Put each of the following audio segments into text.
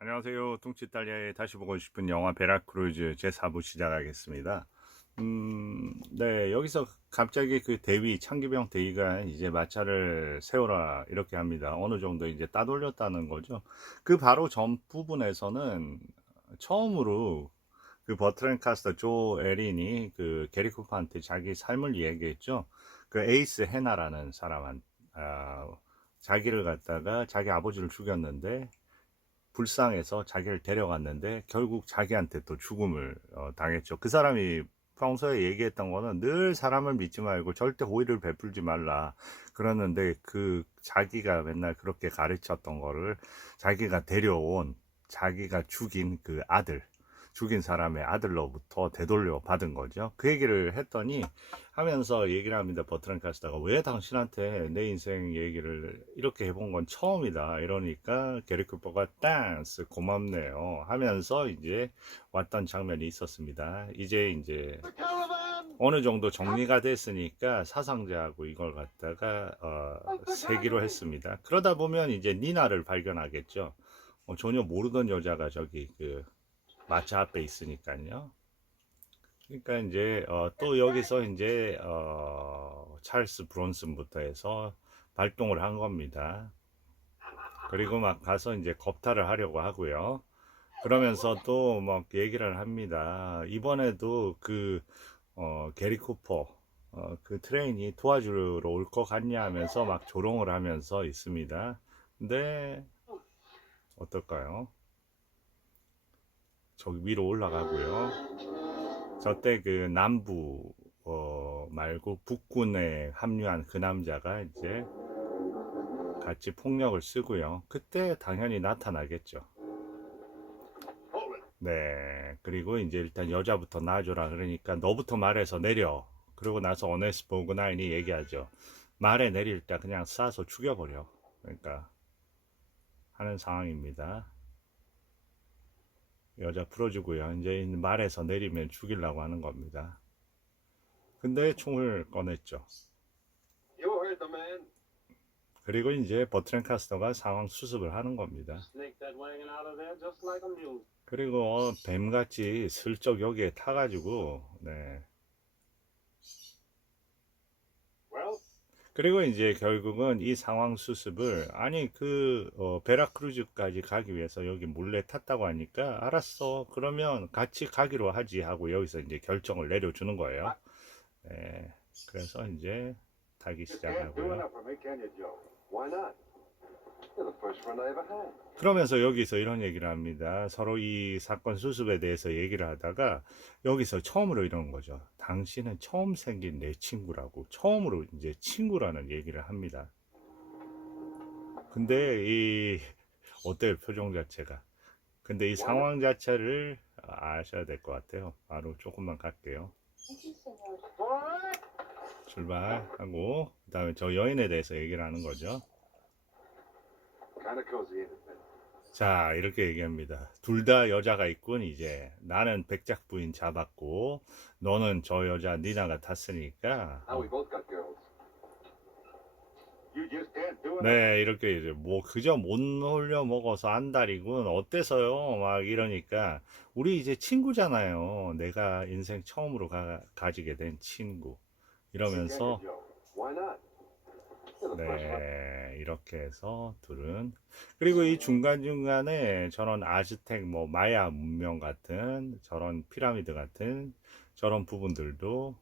안녕하세요. 뚱치이탈리아에 다시 보고 싶은 영화 베라크루즈 제4부 시작하겠습니다. 네, 여기서 갑자기 그 대위, 창기병 대위가 이제 마차를 세워라 이렇게 합니다. 어느 정도 이제 따돌렸다는 거죠. 그 바로 전 부분에서는 처음으로 그 버트랜 카스터 조 에린이 그 게리 쿠퍼한테 자기 삶을 이야기했죠. 그 에이스 헤나라는 사람한, 아, 자기를 갖다가 자기 아버지를 죽였는데 불쌍해서 자기를 데려갔는데 결국 자기한테 또 죽음을 당했죠. 그 사람이 평소에 얘기했던 거는 늘 사람을 믿지 말고 절대 호의를 베풀지 말라 그러는데, 그 자기가 맨날 그렇게 가르쳤던 거를 자기가 데려온, 자기가 죽인 그 아들, 죽인 사람의 아들로부터 되돌려 받은 거죠. 그 얘기를 했더니 하면서 얘기를 합니다. 버트런 카스터가 왜 당신한테 내 인생 얘기를 이렇게 해본 건 처음이다 이러니까 게리 쿠퍼가 댄스 고맙네요 하면서 이제 왔던 장면이 있었습니다. 이제 어느 정도 정리가 됐으니까 사상자하고 이걸 갖다가 세기로 했습니다. 그러다 보면 이제 니나를 발견하겠죠. 전혀 모르던 여자가 저기 그 마차 앞에 있으니까요. 그러니까 이제 또 여기서 이제 찰스 브론슨부터 해서 발동을 한 겁니다. 그리고 막 가서 이제 겁탈을 하려고 하고요. 그러면서 또 막 얘기를 합니다. 이번에도 그 게리 쿠퍼 그 트레인이 도와주러 올 것 같냐 하면서 막 조롱을 하면서 있습니다. 근데 어떨까요? 저기 위로 올라가고요. 저때 그 남부 말고 북군에 합류한 그 남자가 이제 같이 폭력을 쓰고요. 그때 당연히 나타나겠죠. 네. 그리고 이제 일단 여자부터 놔줘라 그러니까 너부터 말해서 내려. 그러고 나서 어네스 보그나인이 얘기하죠. 말에 내릴 때 그냥 쏴서 죽여버려. 그러니까 하는 상황입니다. 여자 풀어주고요. 이제 말에서 내리면 죽이려고 하는 겁니다. 근데 총을 꺼냈죠. 그리고 이제 버트렌 카스터가 상황 수습을 하는 겁니다. 그리고 뱀같이 슬쩍 여기에 타가지고, 네. 그리고 이제 결국은 이 상황 수습을, 아니 그 베라크루즈까지 가기 위해서 여기 몰래 탔다고 하니까 알았어 그러면 같이 가기로 하지 하고 여기서 이제 결정을 내려주는 거예요. 네. 그래서 이제 타기 시작하고요. 그러면서 여기서 이런 얘기를 합니다. 서로 이 사건 수습에 대해서 얘기를 하다가 여기서 처음으로 이러는 거죠. 당신은 처음 생긴 내 친구라고. 처음으로 이제 친구라는 얘기를 합니다. 근데 이 어때요, 표정 자체가? 근데 이 상황 자체를 아셔야 될 것 같아요. 바로 조금만 갈게요. 출발하고 그다음에 저 여인에 대해서 얘기를 하는 거죠. 자, 이렇게 얘기합니다. 둘 다 여자가 있군. 이제 나는 백작 부인 잡았고 너는 저 여자 니나가 탔으니까 네, 이렇게 이제 뭐 그저 못 놀려 먹어서 안달이군 어때서요 막 이러니까 우리 이제 친구잖아요. 내가 인생 처음으로 가지게 된 친구 이러면서 네, 이렇게 해서 둘은, 그리고 이 중간중간에 저런 아즈텍 뭐 마야 문명 같은 저런 피라미드 같은 저런 부분들도,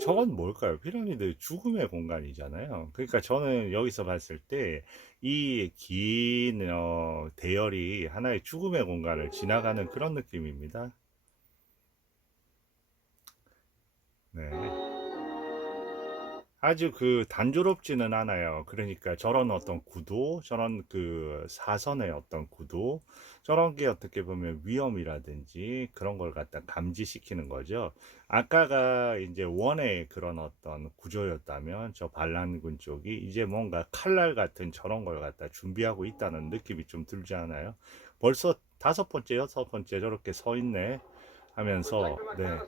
저건 뭘까요? 피라미드 죽음의 공간이잖아요. 그러니까 저는 여기서 봤을 때 이 긴 대열이 하나의 죽음의 공간을 지나가는 그런 느낌입니다. 네. 아주 그 단조롭지는 않아요. 그러니까 저런 어떤 구도, 저런 그 사선의 어떤 구도, 저런 게 어떻게 보면 위험이라든지 그런 걸 갖다 감지시키는 거죠. 아까가 이제 원의 그런 어떤 구조였다면 저 반란군 쪽이 이제 뭔가 칼날 같은 저런 걸 갖다 준비하고 있다는 느낌이 좀 들지 않아요? 벌써 다섯 번째, 여섯 번째 저렇게 서 있네 하면서, 네.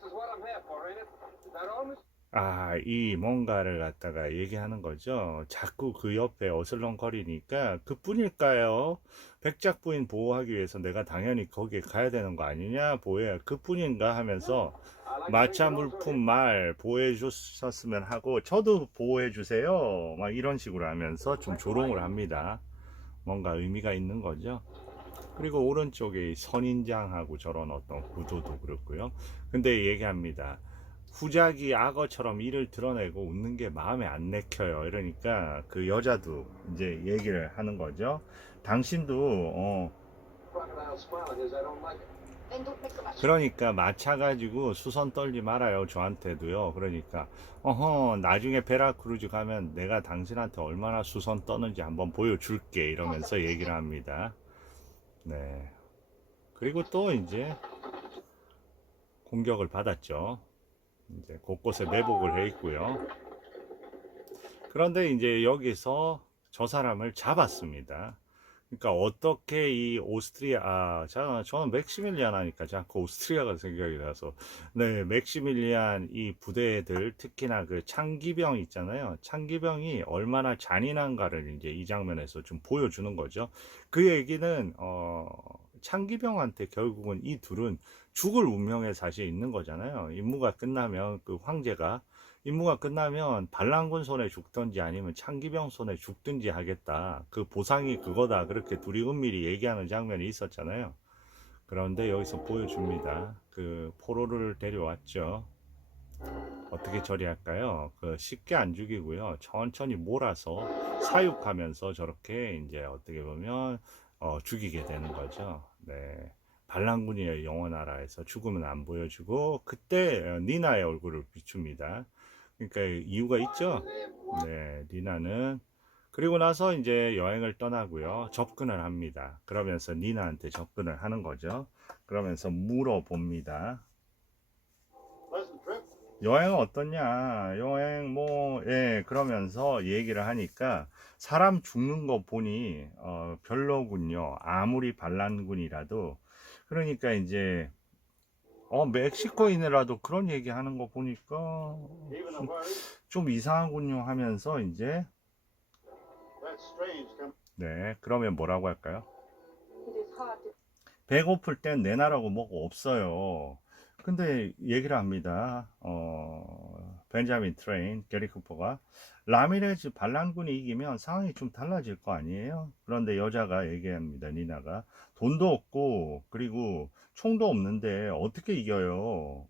이 뭔가를 갖다가 얘기하는 거죠. 자꾸 그 옆에 어슬렁거리니까 그뿐일까요? 백작 부인 보호하기 위해서 내가 당연히 거기에 가야 되는 거 아니냐? 보호해야 그뿐인가 하면서 마차 물품 말 보호해 주셨으면 하고 저도 보호해 주세요. 막 이런 식으로 하면서 좀 조롱을 합니다. 뭔가 의미가 있는 거죠. 그리고 오른쪽에 선인장하고 저런 어떤 구도도 그렇고요. 근데 얘기합니다. 후작이 악어처럼 이를 드러내고 웃는 게 마음에 안 내켜요. 이러니까 그 여자도 이제 얘기를 하는 거죠. 당신도 그러니까 마차 가지고 수선 떨지 말아요. 저한테도요. 그러니까 나중에 베라크루즈 가면 내가 당신한테 얼마나 수선 떠는지 한번 보여줄게 이러면서 얘기를 합니다. 네. 그리고 또 이제 공격을 받았죠. 이제 곳곳에 매복을 해 있고요. 그런데 이제 여기서 저 사람을 잡았습니다. 그러니까 어떻게 이 오스트리아, 저는 맥시밀리안 하니까 자꾸 오스트리아가 생각이 나서, 네, 맥시밀리안 이 부대들, 특히나 그 창기병 있잖아요. 창기병이 얼마나 잔인한가를 이제 이 장면에서 좀 보여주는 거죠. 그 얘기는, 창기병한테 결국은 이 둘은 죽을 운명에 사실 있는 거잖아요. 임무가 끝나면 그 황제가 임무가 끝나면 반란군 손에 죽든지 아니면 창기병 손에 죽든지 하겠다. 그 보상이 그거다. 그렇게 둘이 은밀히 얘기하는 장면이 있었잖아요. 그런데 여기서 보여줍니다. 그 포로를 데려왔죠. 어떻게 처리할까요? 그 쉽게 안 죽이고요. 천천히 몰아서 사육하면서 저렇게 이제 어떻게 보면 죽이게 되는 거죠. 네. 반란군이 영원하라 해서 죽으면 안 보여주고 그때 니나의 얼굴을 비춥니다. 그러니까 이유가 있죠. 네, 니나는 그리고 나서 이제 여행을 떠나고요. 접근을 합니다. 그러면서 니나한테 접근을 하는 거죠. 그러면서 물어봅니다. 여행은 어떻냐? 여행 뭐, 예, 그러면서 얘기를 하니까 사람 죽는 거 보니 별로군요. 아무리 반란군이라도. 그러니까 이제 멕시코인이라도 그런 얘기 하는 거 보니까 좀 이상하군요 하면서 이제 네, 그러면 뭐라고 할까요? 배고플 땐 내놔라고 뭐가 없어요. 근데 얘기를 합니다. 벤자민 트레인, 게리 쿠퍼가 라미레즈 반란군이 이기면 상황이 좀 달라질 거 아니에요? 그런데 여자가 얘기합니다. 니나가 돈도 없고 그리고 총도 없는데 어떻게 이겨요?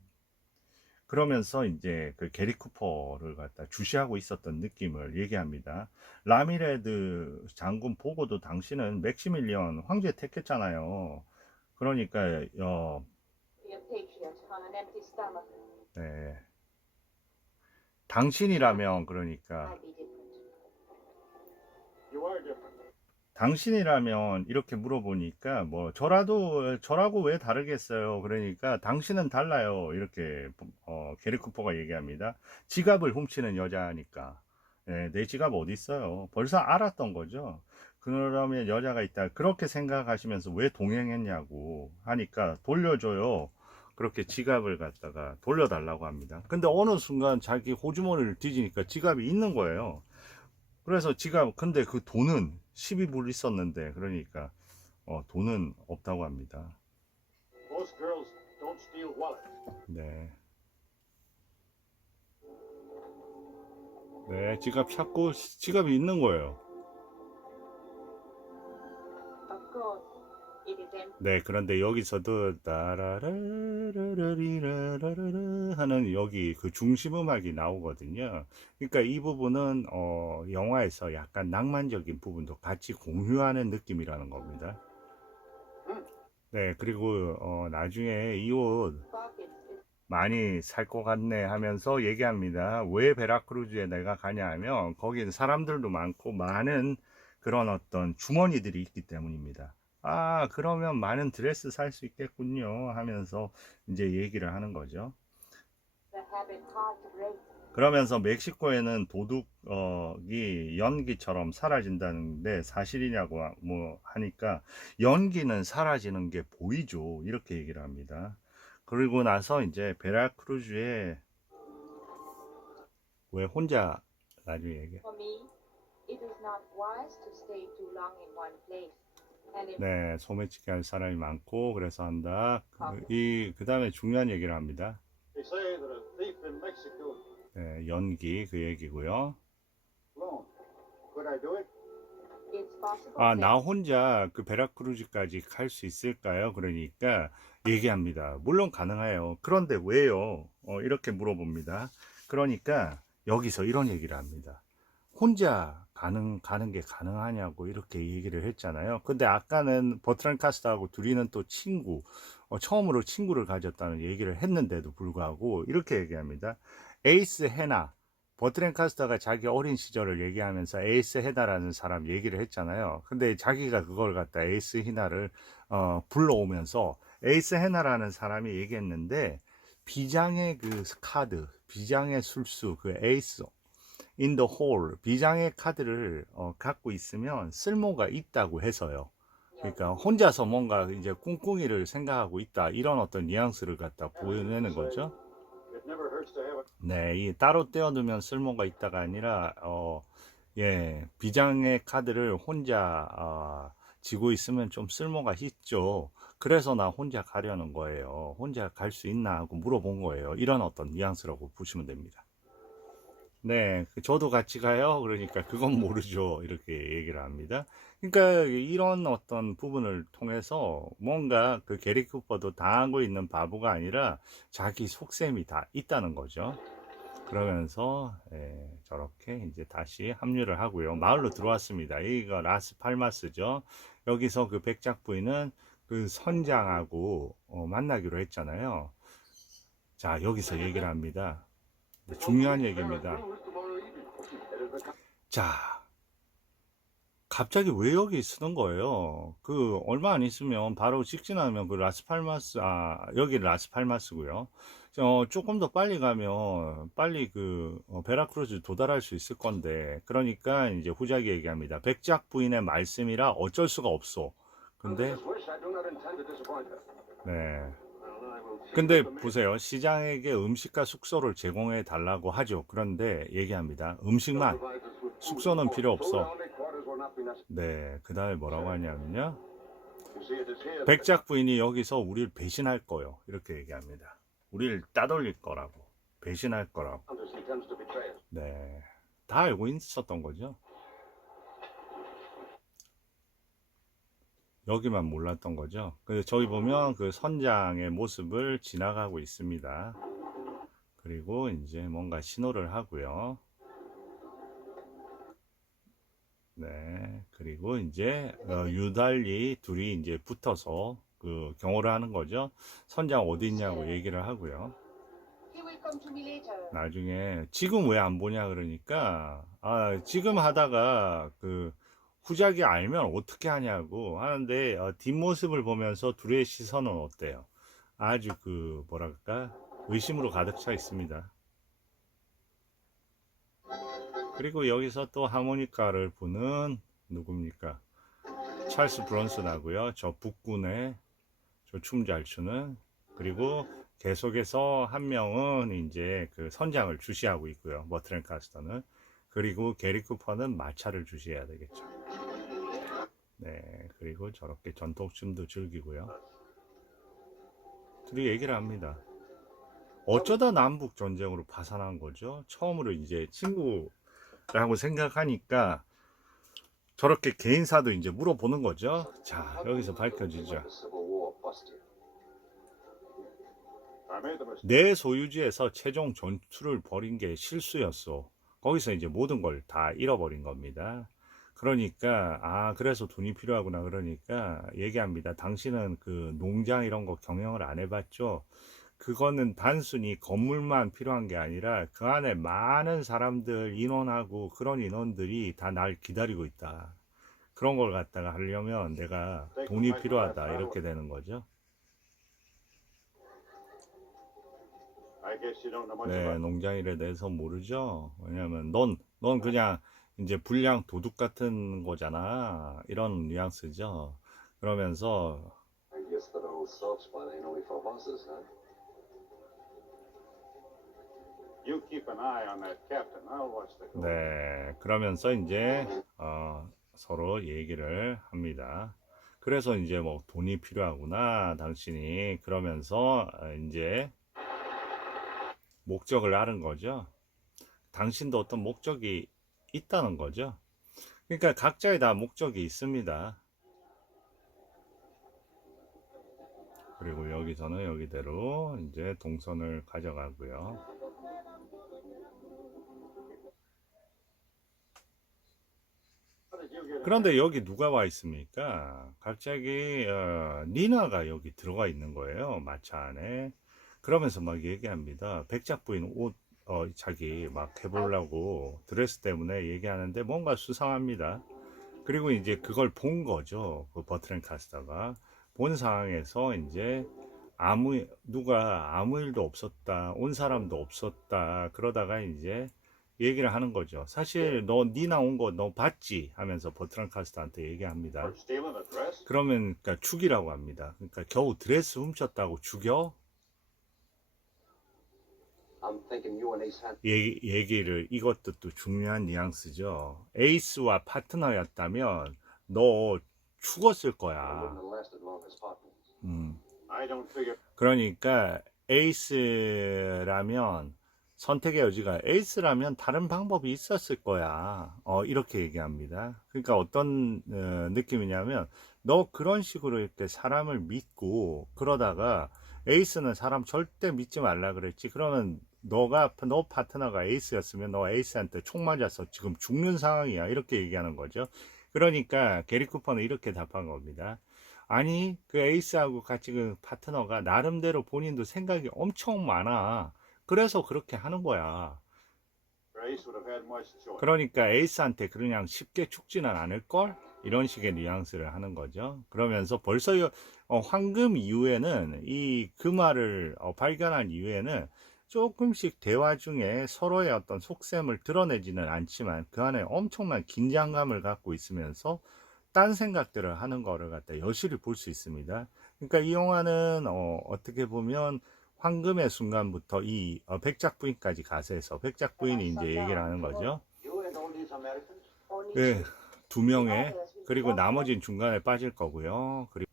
그러면서 이제 그 게리 쿠퍼를 갖다 주시하고 있었던 느낌을 얘기합니다. 라미레드 장군 보고도 당신은 맥시밀리언 황제 택했잖아요. 그러니까 네. 당신이라면 그러니까 당신이라면 이렇게 물어보니까 뭐 저라고 왜 다르겠어요. 그러니까 당신은 달라요. 이렇게 게리 쿠퍼가 얘기합니다. 지갑을 훔치는 여자니까. 네, 내 지갑 어디 있어요? 벌써 알았던 거죠. 그러면 여자가 있다. 그렇게 생각하시면서 왜 동행했냐고 하니까 돌려줘요. 그렇게 지갑을 갖다가 돌려달라고 합니다. 근데 어느 순간 자기 호주머니를 뒤지니까 지갑이 있는 거예요. 그래서 지갑, 근데 그 돈은 12불 있었는데, 그러니까, 돈은 없다고 합니다. 네. 네, 지갑 찾고, 지갑이 있는 거예요. 네, 그런데 여기서도 따라라라라리라라라 하는 여기 그 중심 음악이 나오거든요. 그러니까 이 부분은 영화에서 약간 낭만적인 부분도 같이 공유하는 느낌이라는 겁니다. 네, 그리고 나중에 이 옷 많이 살 것 같네 하면서 얘기합니다. 왜 베라크루즈에 내가 가냐 하면 거기는 사람들도 많고 많은 그런 어떤 주머니들이 있기 때문입니다. 그러면 많은 드레스 살 수 있겠군요 하면서 이제 얘기를 하는 거죠. 그러면서 멕시코에는 도둑이 연기처럼 사라진다는데 사실이냐고 뭐 하니까 연기는 사라지는 게 보이죠. 이렇게 얘기를 합니다. 그리고 나서 이제 베라크루즈에 왜 혼자 나중에 얘기해. For me, it is not wise to stay too long in one place. And if 네, 소매치기 할 사람이 많고 그래서 한다. 그 다음에 중요한 얘기를 합니다. They say that a thief in Mexico 네, 연기 그 얘기고요. alone. Could I do it? it's possible, 아, yes. 나 혼자 그 베라크루즈까지 갈 수 있을까요? 그러니까 얘기합니다. 물론 가능해요. 그런데 왜요? 이렇게 물어봅니다. 그러니까 여기서 이런 얘기를 합니다. 혼자 가는 게 가능하냐고 이렇게 얘기를 했잖아요. 근데 아까는 버트란 카스터하고 둘이는 또 친구, 처음으로 친구를 가졌다는 얘기를 했는데도 불구하고 이렇게 얘기합니다. 에이스 헤나, 버트란 카스터가 자기 어린 시절을 얘기하면서 에이스 헤나라는 사람 얘기를 했잖아요. 근데 자기가 그걸 갖다 에이스 히나를 불러오면서 에이스 헤나라는 사람이 얘기했는데 비장의 그 카드, 비장의 술수, 그 에이스 in the hole, 비장의 카드를 갖고 있으면 쓸모가 있다고 해서요. 그러니까 혼자서 뭔가 이제 꿍꿍이를 생각하고 있다 이런 어떤 뉘앙스를 갖다 보여내는 거죠. It never hurts to have it. 네, 이 따로 떼어두면 쓸모가 있다가 아니라 비장의 카드를 혼자 쥐고 있으면 좀 쓸모가 있죠. 그래서 나 혼자 가려는 거예요. 혼자 갈 수 있나 하고 물어본 거예요. 이런 어떤 뉘앙스라고 보시면 됩니다. 네, 저도 같이 가요. 그러니까 그건 모르죠. 이렇게 얘기를 합니다. 그러니까 이런 어떤 부분을 통해서 뭔가 그 게리 쿠퍼도 당하고 있는 바보가 아니라 자기 속셈이 다 있다는 거죠. 그러면서 저렇게 이제 다시 합류를 하고요. 마을로 들어왔습니다. 여기가 라스팔마스죠. 여기서 그 백작 부인은 그 선장하고 만나기로 했잖아요. 자, 여기서 얘기를 합니다. 중요한 얘기입니다. 자, 갑자기 왜 여기 쓰는 거예요? 그 얼마 안 있으면 바로 직진하면 그 라스팔마스, 여기 라스팔마스고요. 조금 더 빨리 가면 빨리 그 베라크루즈 도달할 수 있을 건데, 그러니까 이제 후작이 얘기합니다. 백작 부인의 말씀이라 어쩔 수가 없어. 근데 네. 근데 보세요. 시장에게 음식과 숙소를 제공해 달라고 하죠. 그런데 얘기합니다. 음식만, 숙소는 필요 없어. 네, 그 다음에 뭐라고 하냐면요. 백작 부인이 여기서 우리를 배신할 거요. 이렇게 얘기합니다. 우리를 따돌릴 거라고. 배신할 거라고. 네, 다 알고 있었던 거죠. 여기만 몰랐던 거죠. 그래서 저기 보면 그 선장의 모습을 지나가고 있습니다. 그리고 이제 뭔가 신호를 하고요. 네, 그리고 이제 유달리 둘이 이제 붙어서 그 경호를 하는 거죠. 선장 어디 있냐고 얘기를 하고요. He will come to me later. 나중에 지금 왜 안 보냐 그러니까 지금 하다가 그 후작이 알면 어떻게 하냐고 하는데 뒷모습을 보면서 둘의 시선은 어때요? 아주 그 뭐랄까 의심으로 가득 차 있습니다. 그리고 여기서 또 하모니카를 부는 누굽니까? 찰스 브론슨하고요. 저 북군의 저 춤 잘 추는, 그리고 계속해서 한 명은 이제 그 선장을 주시하고 있고요. 버트란 카스터는. 그리고 게리 쿠퍼는 마차를 주시해야 되겠죠. 네, 그리고 저렇게 전통춤도 즐기고요. 둘이 얘기를 합니다. 어쩌다 남북 전쟁으로 파산한 거죠. 처음으로 이제 친구라고 생각하니까 저렇게 개인사도 이제 물어보는 거죠. 자, 여기서 밝혀지죠. 내 소유지에서 최종 전투를 벌인 게 실수였어. 거기서 이제 모든 걸 다 잃어버린 겁니다. 그러니까 그래서 돈이 필요하구나. 그러니까 얘기합니다. 당신은 그 농장 이런 거 경영을 안 해봤죠? 그거는 단순히 건물만 필요한 게 아니라 그 안에 많은 사람들 인원하고 그런 인원들이 다 날 기다리고 있다. 그런 걸 갖다가 하려면 내가 돈이 필요하다. 이렇게 되는 거죠. 네, 농장일에 대해서 모르죠. 왜냐면 넌 그냥 이제 불량 도둑 같은 거잖아. 이런 뉘앙스죠. 그러면서 You keep an eye on that captain. I'll watch the goal. 네, 그러면서 이제 서로 얘기를 합니다. 그래서 이제 뭐 돈이 필요하구나, 당신이. 그러면서 이제 목적을 아는 거죠. 당신도 어떤 목적이 있다는 거죠. 그러니까 각자에 다 목적이 있습니다. 그리고 여기서는 여기대로 이제 동선을 가져가고요. How did you get in? 그런데 여기 누가 와 있습니까? 갑자기 니나가 여기 들어가 있는 거예요. 마차 안에. 그러면서 막 얘기합니다. 백작 부인 옷 자기 막 해보려고 드레스 때문에 얘기하는데 뭔가 수상합니다. 그리고 이제 그걸 본 거죠. 그 버트렌 카스터가 본 상황에서 이제 누가 아무 일도 없었다, 온 사람도 없었다, 그러다가 이제 얘기를 하는 거죠. 사실 너 니나 온 거 너 봤지? 하면서 버트렌 카스터한테 얘기합니다. For stealing a dress? 그러면 그러니까 죽이라고 합니다. 그러니까 겨우 드레스 훔쳤다고 죽여? I'm thinking you and Ace had 얘기를, 이것도 또 중요한 뉘앙스죠. 에이스와 파트너였다면 너 죽었을 wouldn't 거야. have lasted long as partners. I don't figure. 그러니까 에이스라면 선택의 여지가, 에이스라면 다른 방법이 있었을 거야. 이렇게 얘기합니다. 그러니까 어떤 느낌이냐면 너 그런 식으로 이렇게 사람을 믿고 그러다가 에이스는 사람 절대 믿지 말라 그랬지. 그러면 너 파트너가 에이스였으면 너 에이스한테 총 맞아서 지금 죽는 상황이야. 이렇게 얘기하는 거죠. 그러니까 게리 쿠퍼는 이렇게 답한 겁니다. 아니, 그 에이스하고 같이 그 파트너가 나름대로 본인도 생각이 엄청 많아. 그래서 그렇게 하는 거야. Grace would have had much choice. 그러니까 에이스한테 그냥 쉽게 죽지는 않을걸? 이런 식의 뉘앙스를 하는 거죠. 그러면서 벌써 황금 이후에는 이 금화를 발견한 이후에는 조금씩 대화 중에 서로의 어떤 속셈을 드러내지는 않지만 그 안에 엄청난 긴장감을 갖고 있으면서 딴 생각들을 하는 거를 갖다 여실히 볼 수 있습니다. 그러니까 이 영화는 어떻게 보면 황금의 순간부터 이 백작 부인까지 가세해서 백작 부인이 이제 얘기를 하는 거죠. You and all these Americans? Only 네, two. 두 명에, 그리고 나머지는 중간에 빠질 거고요. 그리고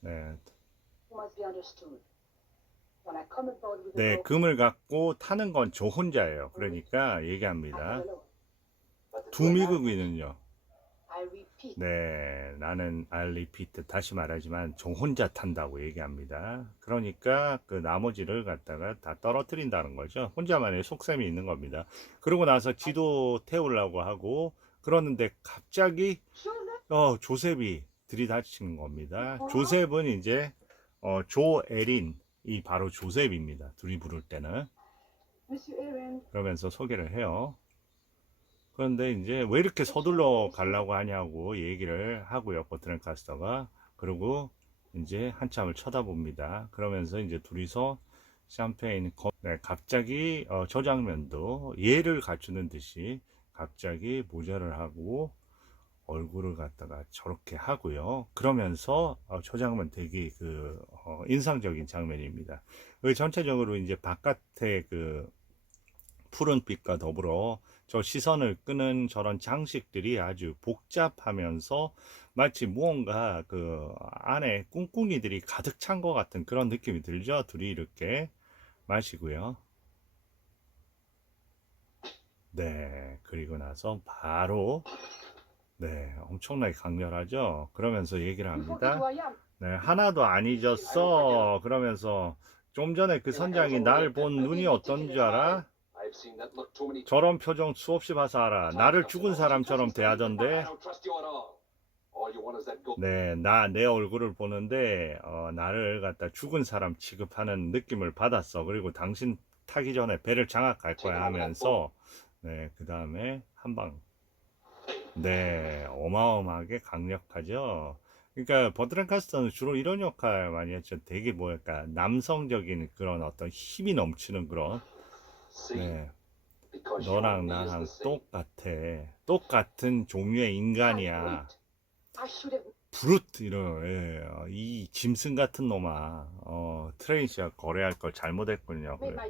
네, Must be understood. When I come aboard with a 네, boat, 금을 갖고 타는 건 저 혼자예요. 그러니까 I 얘기합니다. am alone. But the 두 two 미국인은요. I repeat, 네, 나는 알리피트, 다시 말하지만 저 혼자 탄다고 얘기합니다. 그러니까 그 나머지를 갖다가 다 떨어뜨린다는 거죠. 혼자만의 속셈이 있는 겁니다. 그러고 나서 지도 태우려고 하고 그러는데 갑자기 조셉이 들이닥치는 겁니다. 조셉은 이제 조에린이 바로 조셉입니다. 둘이 부를 때는. Monsieur Aaron, 그러면서 소개를 해요. 그런데 이제 왜 이렇게 서둘러 가려고 하냐고 얘기를 하고요, 버트렌 카스터가. 그리고 이제 한참을 쳐다봅니다. 그러면서 이제 둘이서 샴페인 네, 갑자기 저 장면도 예를 갖추는 듯이 갑자기 모자를 하고 얼굴을 갖다가 저렇게 하고요. 그러면서 저 장면 되게 인상적인 장면입니다. 전체적으로 이제 바깥에 푸른빛과 더불어 저 시선을 끄는 저런 장식들이 아주 복잡하면서 마치 무언가 안에 꿍꿍이들이 가득 찬 것 같은 그런 느낌이 들죠. 둘이 이렇게 마시고요. 네, 그리고 나서 바로 네, 엄청나게 강렬하죠. 그러면서 얘기를 you forget 합니다. who I am. 네, 하나도 안 잊었어. 그러면서 좀 전에 그 선장이 날 본 눈이 어떤 줄 알아? I've seen that look too many 저런 표정 수없이 봐서 알아. 나를 죽은 사람처럼 대하던데. I don't trust you at all. All you want is that gold. 네, 내 얼굴을 보는데 나를 갖다 죽은 사람 취급하는 느낌을 받았어. 그리고 당신 타기 전에 배를 장악할 거야 하면서 네, 그 다음에 한 방. 네, 어마어마하게 강력하죠. 그러니까 버트렌 카스터는 주로 이런 역할 많이 했죠. 되게 뭐랄까 남성적인 그런 어떤 힘이 넘치는 그런. See, 네, because you 너랑 and me is 나랑 the same. 똑같아. 똑같은 종류의 인간이야. I should have. 브루트 이 짐승 같은 놈아. 트레이시와 거래할 걸 잘못했군요. Made my